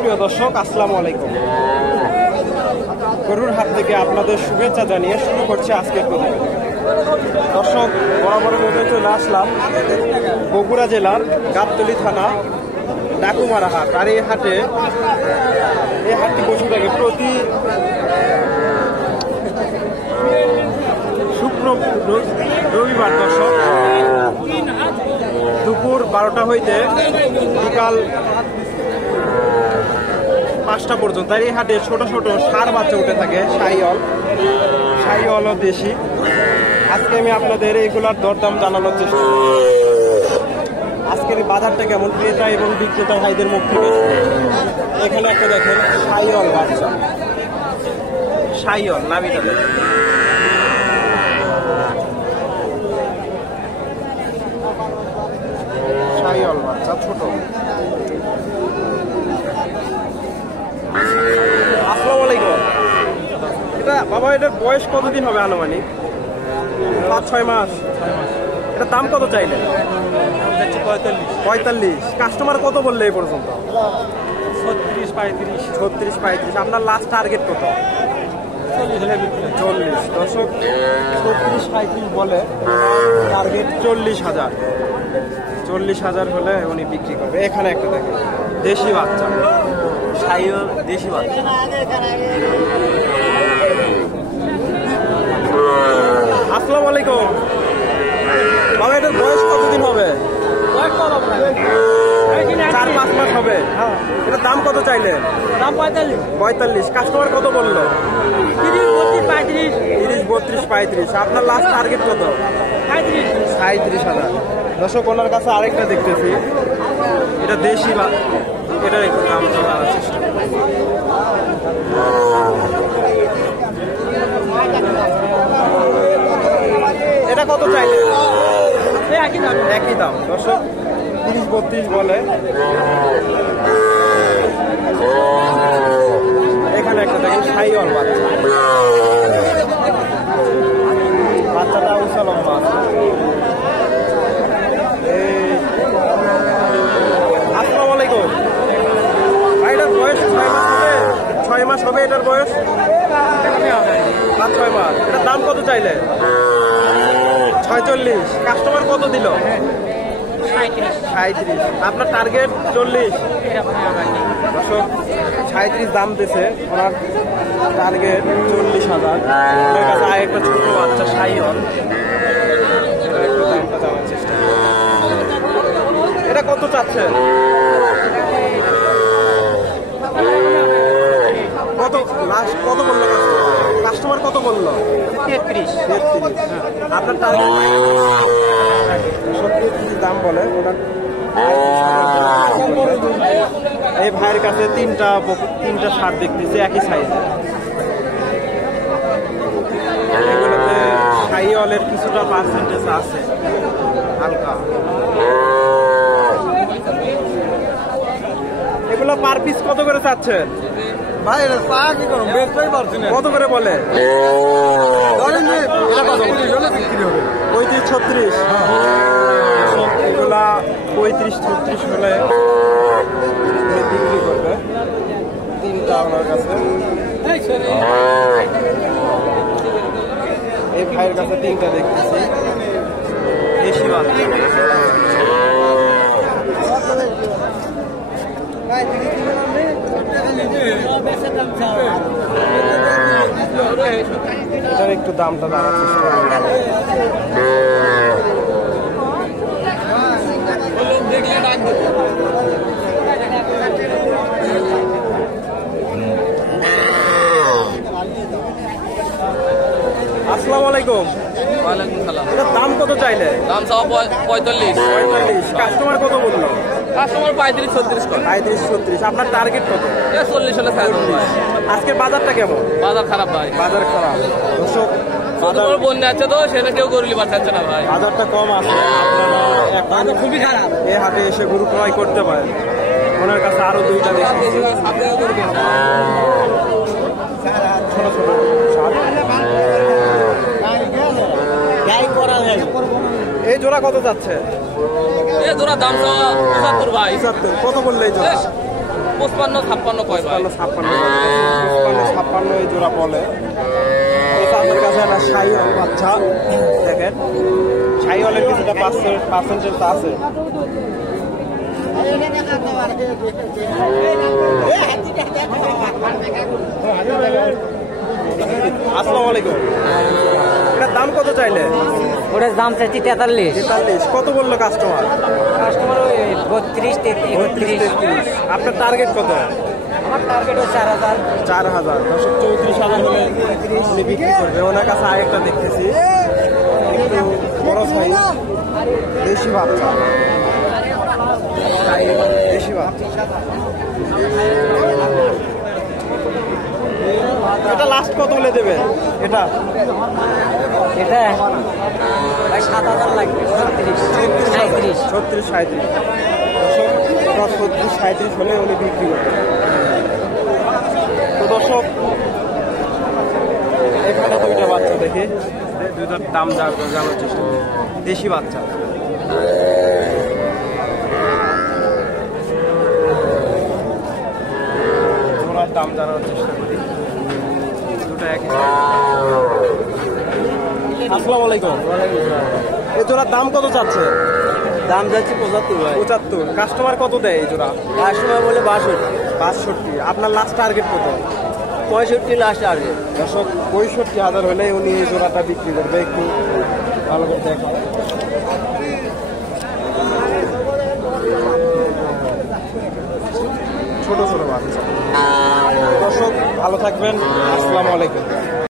সুপ্রিয় দর্শক, আসসালামু আলাইকুম। গরুর হাট থেকে আপনাদের শুভেচ্ছা জানিয়ে শুরু করছে আজকের প্রতিবেদন। দর্শক, বরাবরের মধ্যে চলে আসলাম বগুড়া জেলার গাবতলী থানা ডাকুমারা হাট। আর এই হাটটি বসে থাকে প্রতি রবিবার দর্শক, দুপুর 12টা হইতে বিকাল 5টা পর্যন্ত। এই হাটে ছোট ছোট ষাঁড় বাচ্চা উঠে থাকে, শাহিওয়াল ও দেশি। আজকে আমি আপনাদের এগুলার দরদাম জানানোর চেষ্টা করি। আজকের বাজারটা কেমন, ক্রেতা এবং বিক্রেতা ভাইদের মুখ থেকে। এখানে একটা দেখেন শাহিওয়াল বাচ্চা, শাহিওয়াল নামিটা দেখেন। শাহিওয়াল বাচ্চা ছোট। আসসালামু আলাইকুম। এটা বাবা, এটার বয়স কতদিন হবে আনুমানিক? 5-6 মাস। এটার দাম কত চাইলে? 45। কাস্টমার কত বললে এই পর্যন্ত? 36-35। আপনার লাস্ট টার্গেট কত? 40। দর্শক, 36-35 বলে, টার্গেট 40,000। 40,000 হলে উনি বিক্রি করবে। এখানে একটা দেখেন দেশি বাচ্চা, শাহিওয়াল দেশি বাচ্চা। আসসালামু আলাইকুম। বাবা, এটার বয়স কতদিন হবে? 4-5 মাস হবে। এটার দাম কত চাইলে? দাম 45। কাস্টমার কত বললো? 30-32-35। আপনার লাস্ট টার্গেট কত? 37,000। দর্শক, ওনার কাছে আরেকটা দেখতেছি, এটা দেশি বা এটার একটু দাম জানার চেষ্টা করি। এটা কত চাইলে? একই দাম দর্শক, 30-32 বলে। এখানে একটা দেখেন শাহিওয়াল বাচ্চা, বাচ্চাটা উঁচা লম্বা। আসসালামু আলাইকুম ভাই, এটার বয়স 6 মাস হবে? 6 মাস হবে এটার বয়স? 5-6 মাস। এটার দাম কত চাইলে? 46। কাস্টমার কত দিল? 37। আপনার টার্গেট 40? দর্শক, 37 দাম দিছে, ওনার টার্গেট 40,000। ওনার কাছে আরেকটা ছোট বাচ্চা শাহিওয়াল, এটা একটু দামটা জানার চেষ্টা। এটা কত চাচ্ছেন? কত লাস্ট কত বললো কাস্টমার? কত বললো? 33। আপনার টার্গেট 37 দাম বলে ওনার। এই ভাইয়ের কাছে তিনটা ষাঁড় দেখতেছি একই সাইজে। এগুলোতে শাহিওয়ালের কিছুটা পার্সেন্টেজ আছে হালকা। এগুলো পার পিস কত করে চাচ্ছেন ভাই? কি করুন, বেচতেই পারছি না। কত করে বলে? 35-36। এগুলা 35-36 হলে বিক্রি করবে। তিনটা আমার কাছে, এই ভাইয়ের কাছে তিনটা দেখতেছি দেশি বাচ্চা। এটার একটু দামটা জানার চেষ্টা করি। আসসালামু আলাইকুম। এটার দাম কত চাইলে? দাম 45। কাস্টমার কত বললো? কাস্টমার 35-36 করে। 35-36। আপনার টার্গেট কত? 40 হলে ছাড় দেবো ভাই। আজকের বাজারটা কেমন? বাজার খারাপ ভাই, বাজার খারাপ। দর্শক, বাজার বন্যা আছে তো, সেটা কেউ গরু লিবার চাচ্ছে না ভাই। বাজারটা কম আছে, আপনারা খুবই খারাপ। এই হাটে এসে গরু ক্রয় করতে পারেন। ওনার কাছে আরো দুইটা দেখছি ছোট ছোট। এই জোড়া কত যাচ্ছে? এই জোড়া দাম 75 ভাই। 75 কত বললে এই জোড়া? 55-56 কয় ভাই। 56 এই জোড়া বলে। আপনার কাছে একটা শাহিওয়াল বাচ্চা দেখেন, শাহিওয়ালের কিছুটা পার্সেন্টেজ আছে। আসসালামু আলাইকুম। এটার দাম কত চাইলে? ওটার দাম চাইছি 43। কত বললো কাস্টমার? কাস্টমার ওই 32, 33। আপনার টার্গেট কত? আমার টার্গেট হচ্ছে 4000। 4000। 34,000 হলে উনি বিক্রি করবে। ওনার কাছে আরেকটা দেখতেছি, একটু বড় সাইজ, দেশি বাচ্চা, দেশি বাচ্চা। এটা লাস্ট কত হলে দেবে? এটা এটা ভাই 7000 লাগবে। 37। 36-37 হলে উনি বিক্রি করবে। তো দর্শক, এখানে দুইটা বাচ্চা দেখি, দুইটার দাম জানার চেষ্টা করি। দেশি বাচ্চা, জোড়ার দাম জানার চেষ্টা করি। দুটো এক। আসসালামু আলাইকুম। এই জোড়ার দাম কত চাচ্ছে? দাম যাচ্ছে 75 ভাই। 75। কাস্টমার কত দেয় এই জোড়া? কাস্টমার বলে 62। 62। আপনার লাস্ট টার্গেট কত? 65 লাস্ট টার্গেট। দর্শক, 65,000 হলে উনি এই জোড়াটা বিক্রি করবে। একটু ভালো করে দেখো, ছোট ছোট বাচ্চা। দর্শক, ভালো থাকবেন। আসসালামু আলাইকুম।